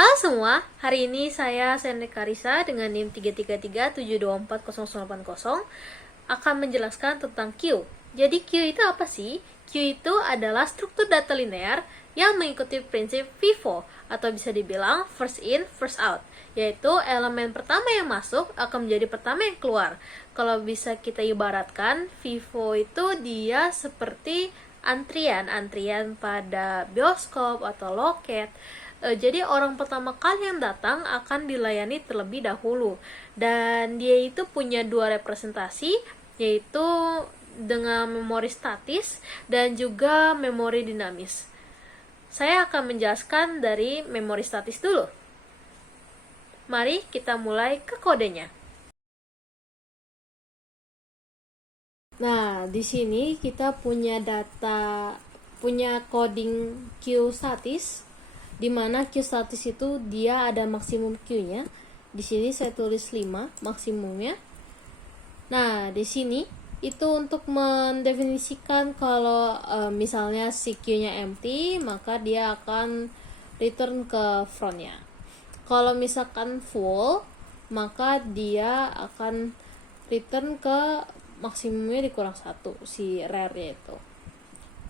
Halo semua, hari ini saya Sendek Karisa dengan NIM 333724080 akan menjelaskan tentang Q. Jadi Q itu apa sih? Q itu adalah struktur data linear yang mengikuti prinsip FIFO atau bisa dibilang first in, first out, yaitu elemen pertama yang masuk akan menjadi pertama yang keluar. Kalau bisa kita ibaratkan, FIFO itu dia seperti antrian pada bioskop atau loket. Jadi orang pertama kali yang datang akan dilayani terlebih dahulu, dan dia itu punya dua representasi, yaitu dengan memori statis dan juga memori dinamis. Saya akan menjelaskan dari memori statis dulu. Mari kita mulai ke kodenya. Nah, di sini kita punya coding Q statis, di mana Q statis itu dia ada maksimum Q-nya. Di sini saya tulis 5 maksimumnya. Nah, di sini itu untuk mendefinisikan kalau misalnya si Q-nya empty, maka dia akan return ke frontnya. Kalau misalkan full, maka dia akan return ke maksimumnya dikurang 1, si rare-nya itu.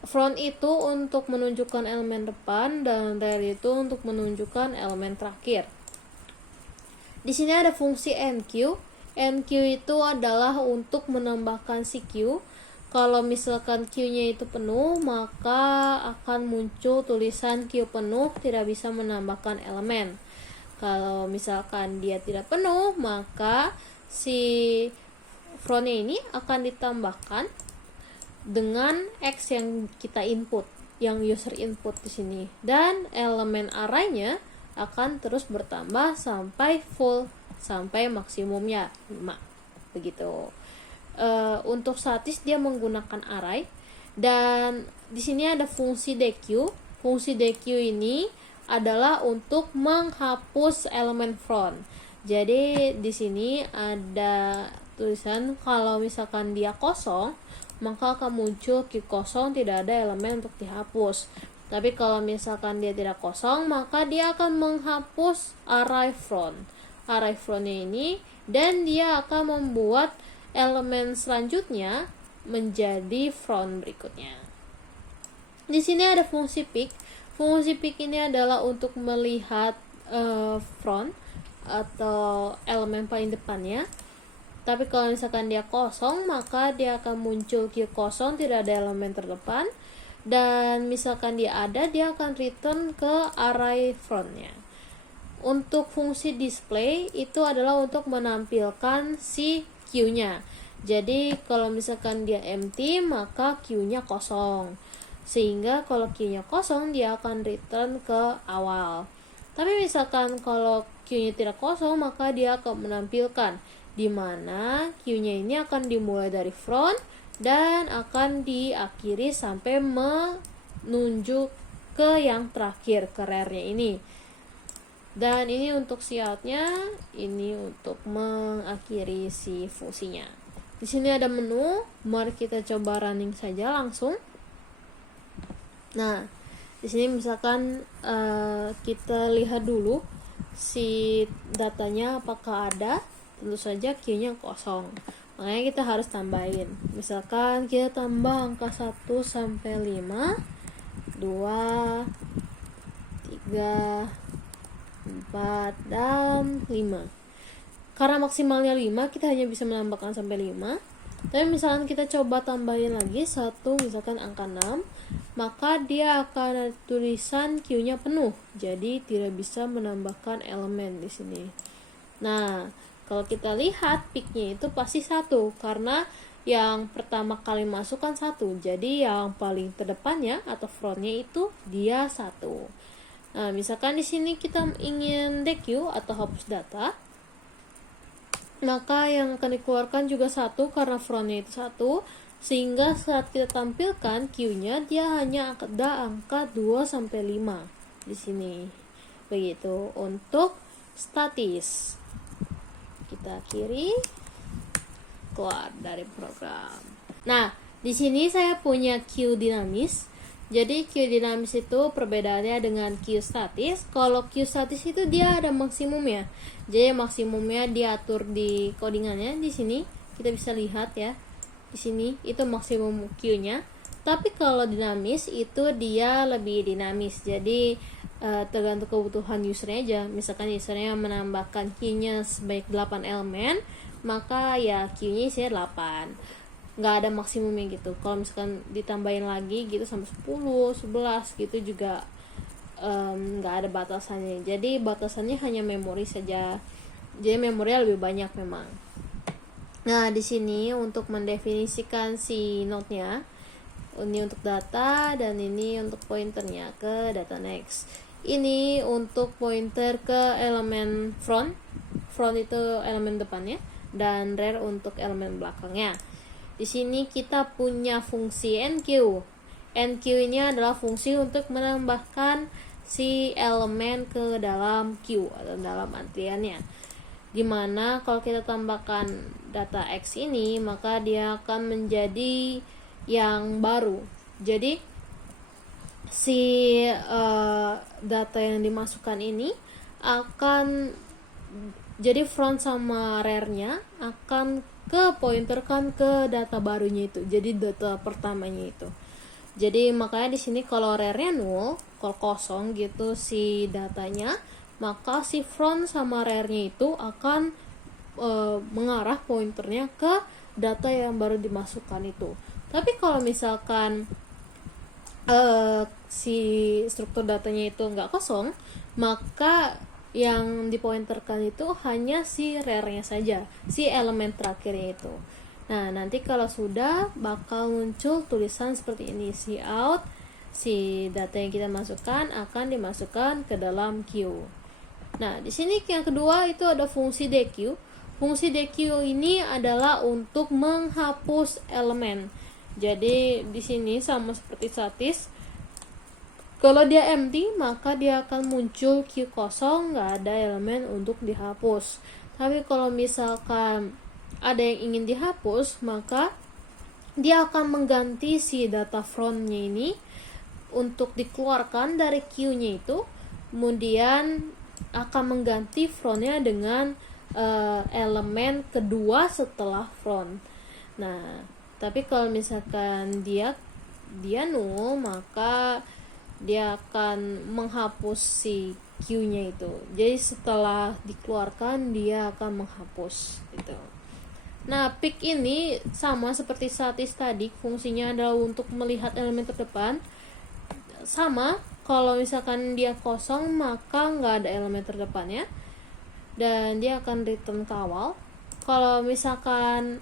Front itu untuk menunjukkan elemen depan dan rare itu untuk menunjukkan elemen terakhir. Di sini ada fungsi NQ. NQ itu adalah untuk menambahkan si Q. Kalau misalkan Q-nya itu penuh, maka akan muncul tulisan Q penuh, tidak bisa menambahkan elemen. Kalau misalkan dia tidak penuh, maka si frontnya ini akan ditambahkan dengan X yang kita input, yang user input di sini, dan elemen array-nya akan terus bertambah sampai full, sampai maksimumnya 5. Begitu. Untuk statis dia menggunakan array, dan di sini ada fungsi deq. Fungsi deq ini adalah untuk menghapus elemen front. Jadi di sini ada tulisan kalau misalkan dia kosong, maka akan muncul Q kosong, tidak ada elemen untuk dihapus. Tapi kalau misalkan dia tidak kosong, maka dia akan menghapus array front. Array frontnya ini, dan dia akan membuat elemen selanjutnya menjadi front berikutnya. Di sini ada fungsi pick. Fungsi pick ini adalah untuk melihat front atau elemen paling depannya. Tapi kalau misalkan dia kosong, maka dia akan muncul Q kosong, tidak ada elemen terdepan. Dan misalkan dia ada, dia akan return ke array frontnya. Untuk fungsi display itu adalah untuk menampilkan si Q-nya. Jadi kalau misalkan dia empty, maka Q-nya kosong. Sehingga kalau Q-nya kosong, dia akan return ke awal. Tapi misalkan kalau Q-nya tidak kosong, maka dia akan menampilkan di mana Q-nya ini akan dimulai dari front dan akan diakhiri sampai menunjuk ke yang terakhir, ke rare-nya ini. Dan ini untuk si out-nya, ini untuk mengakhiri si fungsinya. Di sini ada menu, mari kita coba running saja langsung. Nah, di sini misalkan kita lihat dulu si datanya apakah ada. Tentu saja Q-nya kosong, makanya kita harus tambahin. Misalkan kita tambah angka 1 sampai 5, 2, 3, 4, dan 5. Karena maksimalnya 5, kita hanya bisa menambahkan sampai 5. Tapi misalkan kita coba tambahin lagi 1, misalkan angka 6, maka dia akan ada tulisan Q-nya penuh, jadi tidak bisa menambahkan elemen di sini. Nah, kalau kita lihat pick-nya itu pasti 1, karena yang pertama kali masuk kan 1. Jadi yang paling terdepannya atau frontnya itu dia 1. Nah, misalkan di sini kita ingin deq atau hapus data, maka yang akan dikeluarkan juga 1 karena frontnya itu 1, sehingga saat kita tampilkan Q-nya dia hanya ada angka 2 sampai 5 di sini. Begitu untuk statis. Kita akhiri, keluar dari program. Nah, di sini saya punya Q dinamis. Jadi queue dinamis itu perbedaannya dengan queue statis. Kalau queue statis itu dia ada maksimumnya. Jadi maksimumnya diatur di codingannya di sini. Kita bisa lihat ya. Di sini itu maksimum queue-nya. Tapi kalau dinamis itu dia lebih dinamis. Jadi tergantung kebutuhan usernya aja. Misalkan usernya menambahkan queue-nya sebanyak 8 elemen, maka ya queue-nya isinya 8. Nggak ada maksimumnya gitu. Kalau misalkan ditambahin lagi gitu sampai 10, 11 gitu juga nggak ada batasannya. Jadi batasannya hanya memori saja. Jadi memorinya lebih banyak memang. Nah, di sini untuk mendefinisikan si node-nya, ini untuk data dan ini untuk pointernya ke data next. Ini untuk pointer ke elemen front. Front itu elemen depannya dan rear untuk elemen belakangnya. Di sini kita punya fungsi enqueue. Enqueue ini adalah fungsi untuk menambahkan si elemen ke dalam queue atau dalam antriannya. Dimana kalau kita tambahkan data X ini, maka dia akan menjadi yang baru. Jadi si data yang dimasukkan ini akan jadi front sama rear-nya akan ke pointerkan ke data barunya itu. Jadi data pertamanya itu. Jadi makanya di sini kalau rear-nya 0, kalau kosong gitu si datanya, maka si front sama rear-nya itu akan mengarah pointernya ke data yang baru dimasukkan itu. Tapi kalau misalkan si struktur datanya itu nggak kosong, maka yang dipointerkan itu hanya si rear-nya saja, si elemen terakhirnya itu. Nah, nanti kalau sudah bakal muncul tulisan seperti ini, si out, si data yang kita masukkan akan dimasukkan ke dalam queue. Nah, di sini yang kedua itu ada fungsi dequeue. Fungsi dequeue ini adalah untuk menghapus elemen. Jadi di sini sama seperti statis. Kalau dia empty, maka dia akan muncul queue kosong, nggak ada elemen untuk dihapus. Tapi kalau misalkan ada yang ingin dihapus, maka dia akan mengganti si data frontnya ini untuk dikeluarkan dari queue-nya itu, kemudian akan mengganti frontnya dengan elemen kedua setelah front. Nah, tapi kalau misalkan dia 0, maka dia akan menghapus si queue-nya itu. Jadi setelah dikeluarkan dia akan menghapus itu. Nah, pick ini sama seperti statis tadi, fungsinya adalah untuk melihat elemen terdepan. Sama, kalau misalkan dia kosong maka nggak ada elemen terdepannya dan dia akan return ke awal. Kalau misalkan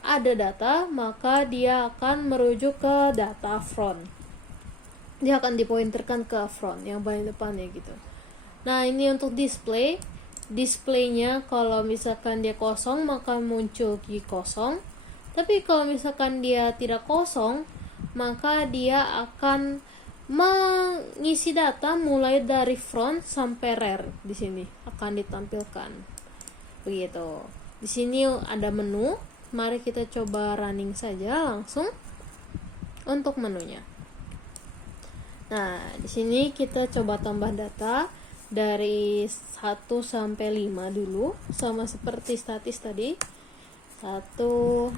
ada data, maka dia akan merujuk ke data front. Dia akan dipointerkan ke front yang paling depannya gitu. Nah, ini untuk display. Displaynya kalau misalkan dia kosong maka muncul key kosong. Tapi kalau misalkan dia tidak kosong, maka dia akan mengisi data mulai dari front sampai rear. Di sini akan ditampilkan. Begitu. Di sini ada menu. Mari kita coba running saja langsung untuk menunya. Nah, di sini kita coba tambah data dari 1 sampai 5 dulu, sama seperti statis tadi. 1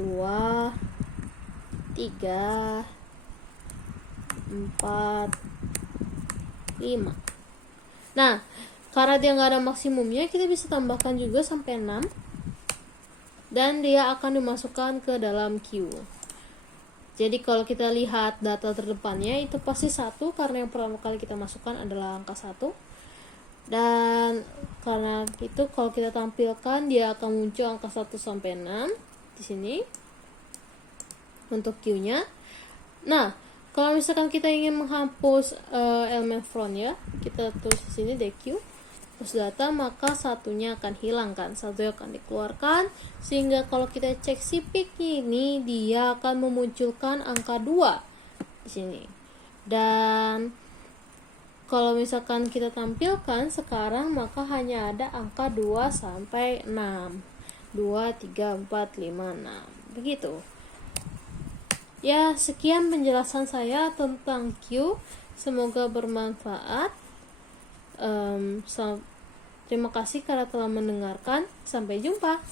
2 3 4 5. Nah, karena dia nggak ada maksimumnya, kita bisa tambahkan juga sampai 6 dan dia akan dimasukkan ke dalam queue. Jadi kalau kita lihat data terdepannya itu pasti 1, karena yang pertama kali kita masukkan adalah angka 1. Dan karena itu kalau kita tampilkan dia akan muncul angka 1 sampai 6 di sini untuk queue-nya. Nah, kalau misalkan kita ingin menghapus elemen front ya, kita tulis di sini dequeue terus data, maka satunya akan hilang kan, satunya akan dikeluarkan, sehingga kalau kita cek si pick ini dia akan memunculkan angka 2 di sini. Dan kalau misalkan kita tampilkan sekarang, maka hanya ada angka 2 sampai 6. 2 3 4 5 6 begitu. Ya, sekian penjelasan saya tentang Q. Semoga bermanfaat. Terima kasih karena telah mendengarkan. Sampai jumpa.